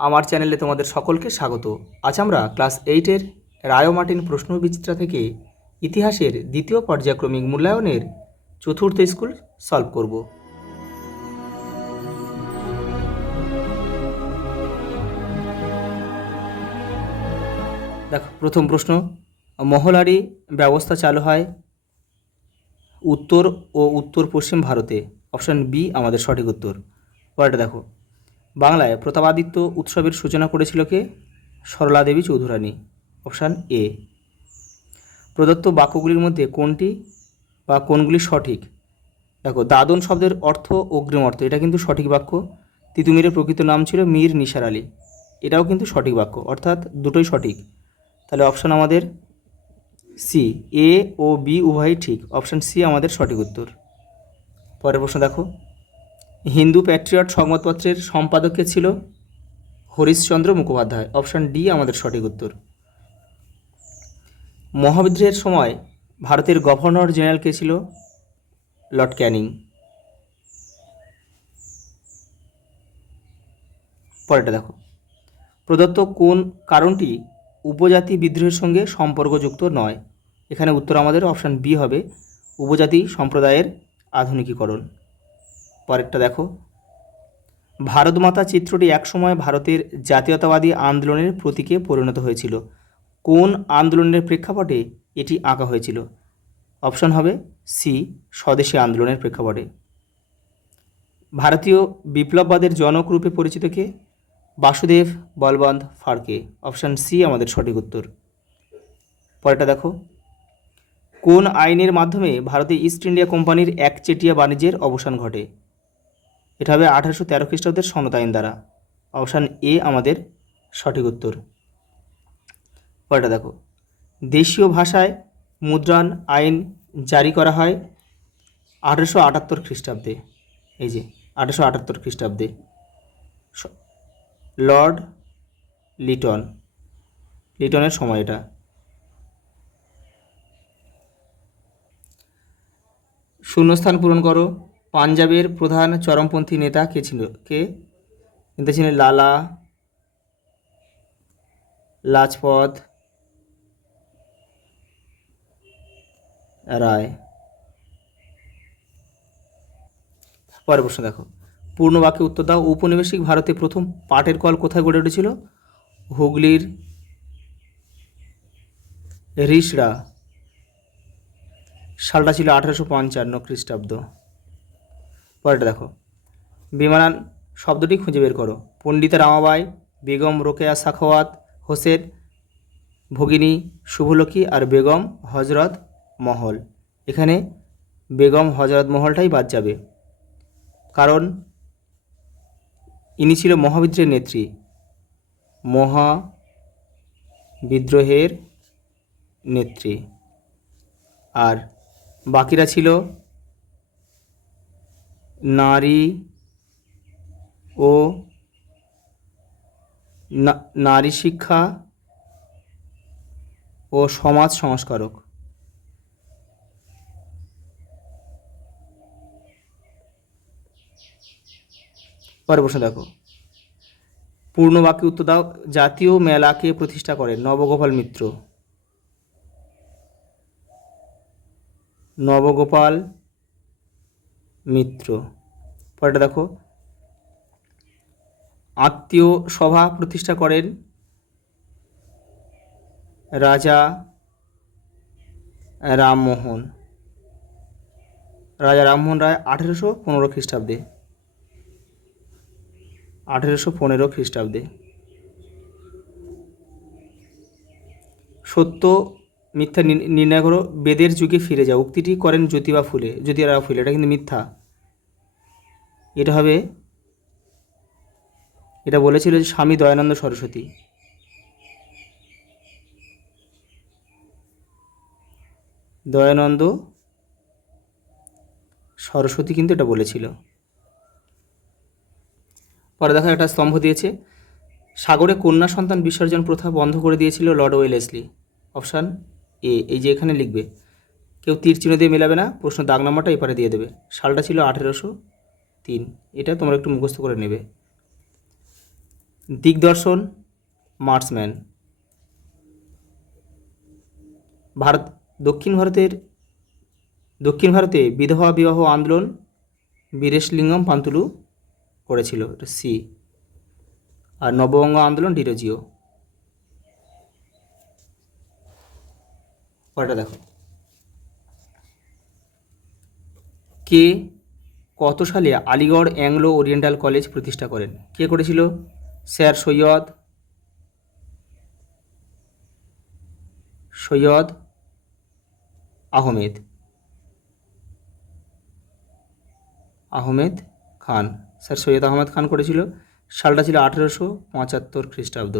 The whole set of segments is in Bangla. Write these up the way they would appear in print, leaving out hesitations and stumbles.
আমার চ্যানেলে তোমাদের সকলকে স্বাগত। আজ আমরা ক্লাস 8-এর রায় মার্টিন প্রশ্নবিচিত্রা থেকে ইতিহাসের দ্বিতীয় পর্যায়ক্রমিক মূল্যায়নের চতুর্থ স্কুল সলভ করব। দেখো, প্রথম প্রশ্ন, মহলারি ব্যবস্থা চালু হয় উত্তর ও উত্তর পশ্চিম ভারতে। অপশান বি আমাদের সঠিক উত্তর। পরেরটা দেখো, বাংলায় প্রতাপাদিত্য উৎসবের সূচনা করেছিল কে? সরলা দেবী চৌধুরানী। Option A. প্রদত্ত বাক্যগুলির মধ্যে কোনটি বা কোনগুলি সঠিক? দেখো, দাদন শব্দের অর্থ অগ্রিম অর্থ, এটা কিন্তু সঠিক বাক্য। তিতুমিরের প্রকৃত নাম ছিল মীর নিসার আলী, এটাও কিন্তু সঠিক বাক্য, অর্থাৎ দুটোই সঠিক। তাহলে অপশান আমাদের সি, এ ও বি উভয়ই ঠিক। অপশান সি আমাদের সঠিক উত্তর। পরের প্রশ্ন দেখো, হিন্দু প্যাট্রিয়ট সংবাদপত্রের সম্পাদক কে ছিল? হরিশচন্দ্র মুখোপাধ্যায়। অপশান ডি আমাদের সঠিক উত্তর। মহাবিদ্রোহের সময় ভারতের গভর্নর জেনারেল কে ছিল? লর্ড ক্যানিং। পরেরটা দেখো, প্রদত্ত কোন কারণটি উপজাতি বিদ্রোহের সঙ্গে সম্পর্কযুক্ত নয়? এখানে উত্তর আমাদের অপশান বি হবে, উপজাতি সম্প্রদায়ের আধুনিকীকরণ। পরেরটা দেখো, ভারতমাতা চিত্রটি একসময় ভারতের জাতীয়তাবাদী আন্দোলনের প্রতীকে পরিণত হয়েছিল। কোন আন্দোলনের প্রেক্ষাপটে এটি আঁকা হয়েছিল? অপশান হবে সি, স্বদেশী আন্দোলনের প্রেক্ষাপটে। ভারতীয় বিপ্লববাদের জনক রূপে পরিচিত কে? বাসুদেব বলবন্ত ফাড়কে। অপশান সি আমাদের সঠিক উত্তর। পরেরটা দেখো, কোন আইনের মাধ্যমে ভারতে ইস্ট ইন্ডিয়া কোম্পানির একচেটিয়া বাণিজ্যের অবসান ঘটে? এটা হবে 1813 খ্রিস্টাব্দের সনদ আইন দ্বারা। অপশান এ আমাদের সঠিক উত্তর। পরেরটা দেখো, দেশীয় ভাষায় মুদ্রণ আইন জারি করা হয় 1878 খ্রিস্টাব্দে। এই যে 1878 খ্রিস্টাব্দে লর্ড লিটনের সময় এটা। শূন্যস্থান পূরণ করো। পাঞ্জাবের প্রধান চরমপন্থী নেতা কে ছিল? নেতা ছিলেন লালা লাজপত রায়। পরের প্রশ্ন দেখো, পূর্ণ বাক্যে উত্তর দাও। উপনিবেশিক ভারতে প্রথম পাটের কল কোথায় গড়ে উঠেছিল? হুগলির রিষড়া। সালটা ছিল 1855 খ্রিস্টাব্দ। পরেরটা দেখো, বিমানান শব্দটি খুঁজে বের করো। পণ্ডিতা রামাবাই, বেগম রোকেয়া সাখাওয়াত হোসেন, ভগিনী শুভলক্ষ্মী আর বেগম হজরত মহল। এখানে বেগম হজরত মহলটাই বাদ যাবে, কারণ ইনি ছিল মহাবিদ্রোহের নেত্রী। মহাবিদ্রোহের নেত্রী। আর বাকিরা ছিল নারী ও নারী শিক্ষা ও সমাজ সংস্কারক। পরের প্রশ্ন দেখো, পূর্ণ বাক্যে উত্তর দাও। জাতীয় মেলাকে প্রতিষ্ঠা করেন নবগোপাল মিত্র। নবগোপাল মিত্র। পরেরটা দেখো, আত্মীয় সভা প্রতিষ্ঠা করেন রাজা রামমোহন রায় 1815 খ্রিস্টাব্দে। 1815 খ্রিস্টাব্দে। সত্য মিথ্যা নির্ণয় করো। বেদের যুগে ফিরে যাও উক্তিটি করেন জ্যোতিরাও ফুলে। এটা কিন্তু মিথ্যা। এটা হবে, এটা বলেছিল যে স্বামী দয়ানন্দ সরস্বতী। দয়ানন্দ সরস্বতী কিন্তু এটা বলেছিল। পরে দেখো, একটা স্তম্ভ দিয়েছে, সাগরে কন্যা সন্তান বিসর্জন প্রথা বন্ধ করে দিয়েছিল লর্ড ওয়েলেসলি। Option A. এই যে এখানে লিখবে, কেউ তীর চিহ্ন দিয়ে মেলাবে না, প্রশ্ন দাগ নাম্বারটা এপারে দিয়ে দেবে। সালটা ছিল 1803। এটা তোমরা একটু মুখস্থ করে নেবে। দিগদর্শন, মার্সম্যান। ভারত দক্ষিণ ভারতে বিধবা বিবাহ আন্দোলন বীরেশলিঙ্গম পান্তুলু করেছিল, এটা সি। আর নববঙ্গ আন্দোলন ডিরোজিও। পরেরটা দেখো, কে কত সালে আলিগড় অ্যাংলো ওরিয়েন্টাল কলেজ প্রতিষ্ঠা করেন? কে করেছিল? স্যার সৈয়দ আহমেদ খান। স্যার সৈয়দ আহমেদ খান করেছিল। সালটা ছিল 1875 খ্রিস্টাব্দ।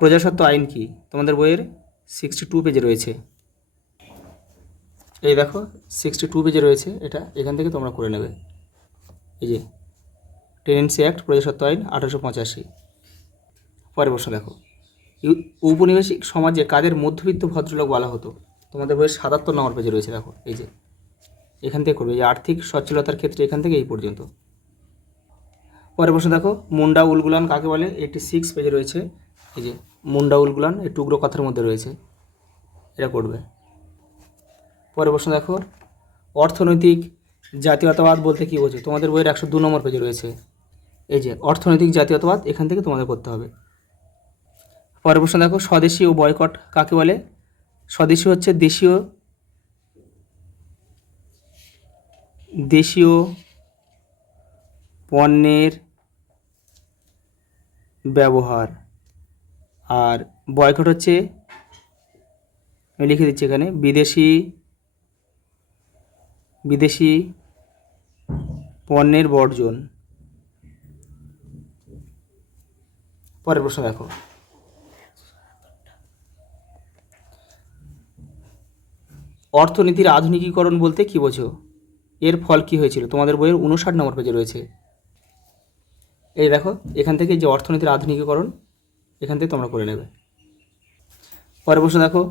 প্রজাস্বত্ব আইন কি? তোমাদের বইয়ের 62 পেজে রয়েছে। এই দেখো 62 পেজে রয়েছে, এটা এখান থেকে তোমরা করে নেবে। এই যে টেনেন্সি অ্যাক্ট, প্রজাস্বত্ব আইন 1885। পরের প্রশ্ন দেখো, ঔপনিবেশিক সমাজে কাদের মধ্যবিত্ত ভদ্রলোক বলা হতো? তোমাদের বইয়ের 77 নম্বর পেজে রয়েছে। দেখো এই যে এখান থেকে করবে, এই আর্থিক সচ্ছলতার ক্ষেত্রে এখান থেকে এই পর্যন্ত। পরের প্রশ্ন দেখো, মুন্ডা উলগুলান কাকে বলে? 86 পেজে রয়েছে। এই যে মুন্ডা উলগুলান, এই টুকরো কথার মধ্যে রয়েছে, এটা করবে। পরের প্রশ্ন দেখো, অর্থনৈতিক জাতীয়তাবাদ বলতে কী বোঝো? তোমাদের বইয়ের 102 নম্বর পেজে রয়েছে। এই যে অর্থনৈতিক জাতীয়তাবাদ, এখান থেকে তোমাদের করতে হবে। পরের প্রশ্ন দেখো, স্বদেশী ও বয়কট কাকে বলে? স্বদেশী হচ্ছে দেশীয় পণ্যের ব্যবহার, আর বয়কট হচ্ছে, আমি লিখে দিচ্ছি এখানে, বিদেশি পণ্যের বর্জন। পরের প্রশ্ন দেখো, অর্থনীতির আধুনিকীকরণ বলতে কী বোঝো? এর ফল কী হয়েছিল? তোমাদের বইয়ের 59 নম্বর পেজে রয়েছে। এই দেখো এখান থেকে যে অর্থনীতির আধুনিকীকরণ, এখান থেকে তোমরা করে নেবে। পরের প্রশ্ন দেখো,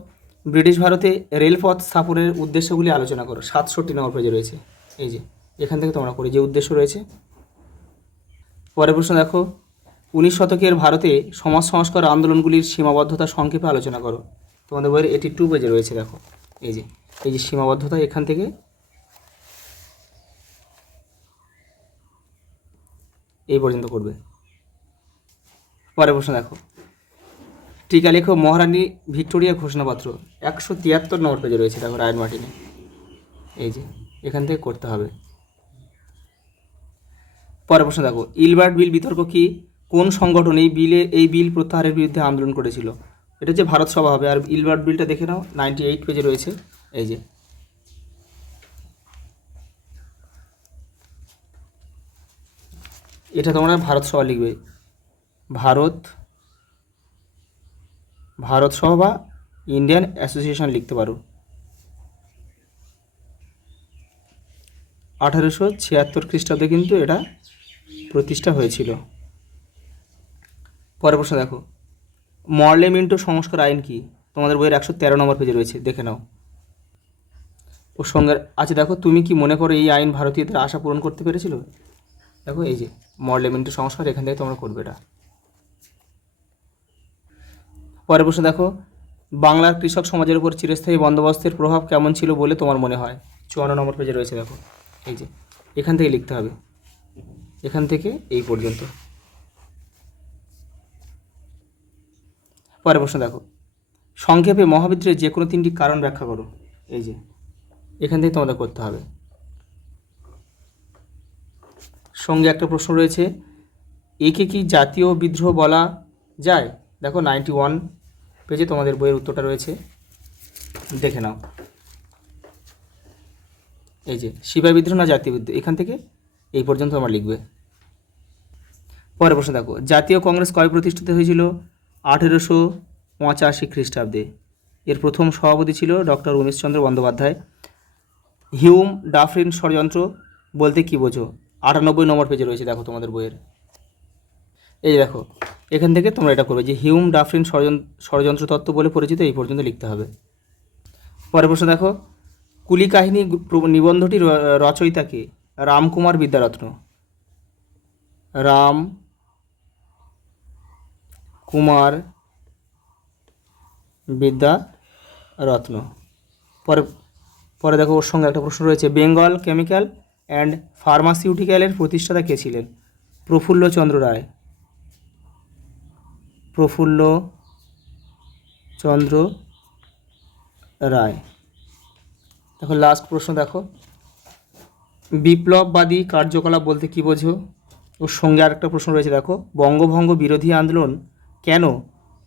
ব্রিটিশ ভারতে রেলপথ স্থাপনের উদ্দেশ্যগুলি আলোচনা করো। 67 নম্বর পেজে রয়েছে। এই যে এখান থেকে তোমরা করে যে উদ্দেশ্য রয়েছে। পরের প্রশ্ন দেখো, 19 শতকের ভারতে সমাজ সংস্কার আন্দোলনগুলির সীমাবদ্ধতা সংক্ষেপে আলোচনা করো। তোমাদের বইয়ের 82 পেজে রয়েছে। দেখো এই যে সীমাবদ্ধতা, এখান থেকে এই পর্যন্ত করবে। পরের প্রশ্ন দেখো, টিকা লেখো মহারানী ভিক্টোরিয়া ঘোষণাপত্র। 173 নম্বর পেজে রয়েছে। দেখো রায়ন মার্টিনে, এই যে এখান থেকে করতে হবে। পরের প্রশ্ন দেখো, ইলবার্ট বিল বিতর্ক কি? কোন সংগঠন এই বিল প্রত্যাহারের বিরুদ্ধে আন্দোলন করেছিল? এটা হচ্ছে ভারত সভা হবে। আর ইলবার্ট বিলটা দেখে নাও, 98 পেজে রয়েছে। এই যে এটা তোমরা ভারত সভা লিখবে, ভারত সভা বা ইন্ডিয়ান অ্যাসোসিয়েশন লিখতে পারো। 1876 খ্রিস্টাব্দে কিন্তু এটা প্রতিষ্ঠা হয়েছিল। পরের প্রশ্ন দেখো, মরলে মিন্টো সংস্কার আইন কি? তোমাদের বইয়ের 113 নম্বর পেজে রয়েছে, দেখে নাও। ওর সঙ্গে আছে দেখো, তুমি কি মনে করো এই আইন ভারতীয়দের আশা পূরণ করতে পেরেছিল? দেখো এই যে মরলে মিন্টো সংস্কার, এখান থেকে তোমরা করবে এটা। পরের প্রশ্ন দেখো, বাংলার কৃষক সমাজের উপর চিরস্থায়ী বন্দোবস্তের প্রভাব কেমন ছিল বলে তোমার মনে হয়? 54 নম্বর পেজে রয়েছে। দেখো এই যে এখান থেকে লিখতে হবে, এখান থেকে এই পর্যন্ত। পরের প্রশ্ন দেখো, সংক্ষেপে মহাবিদ্রোহের যে কোনো 3টি কারণ ব্যাখ্যা করো। এই যে এখান থেকে তোমাদের করতে হবে। সঙ্গে একটা প্রশ্ন রয়েছে, একে কি জাতীয় বিদ্রোহ বলা যায়? দেখো 91 পেজে তোমাদের বইয়ের উত্তরটা রয়েছে, দেখে নাও। এই যে সিপাহী বিদ্রোহ না জাতীয় বিদ্রোহ, এখান থেকে এই পর্যন্ত তোমরা লিখবে। পরের প্রশ্ন দেখো, জাতীয় কংগ্রেস কবে প্রতিষ্ঠিত হয়েছিল? 1885 খ্রিস্টাব্দে। এর প্রথম সভাপতি ছিল doctor Umeshchandra Bandyopadhyay. Hume Dufferin ষড়যন্ত্র বলতে কী বোঝো? 98 নম্বর পেজে রয়েছে। দেখো তোমাদের বইয়ের, এই দেখো এখান থেকে তোমরা এটা করবে যে হিউম ডাফরিন ষড়যন্ত্র তত্ত্ব বলে পরিচিত, এই পর্যন্ত লিখতে হবে। পরের প্রশ্ন দেখো, কুলি কাহিনী নিবন্ধটি রচয়িতা কে? রামকুমার বিদ্যারত্ন। রাম কুমার বিদ্যারত্ন। পরে পরে দেখো ওর সঙ্গে একটা প্রশ্ন রয়েছে, বেঙ্গল কেমিক্যাল অ্যান্ড ফার্মাসিউটিক্যালের প্রতিষ্ঠাতা কে ছিলেন? প্রফুল্লচন্দ্র রায়। প্রফুল্লচন্দ্র রায়। দেখো লাস্ট প্রশ্ন দেখো, বিপ্লববাদী কার্যকলাপ বলতে কী বোঝো? ওর সঙ্গে আরেকটা প্রশ্ন রয়েছে দেখো, বঙ্গভঙ্গ বিরোধী আন্দোলন কেন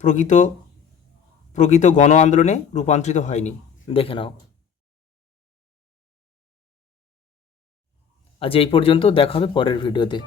প্রকৃত প্রকৃত গণ আন্দোলনে রূপান্তরিত হয়নি? দেখে নাও। আজ এই পর্যন্ত, দেখা হবে পরের ভিডিওতে।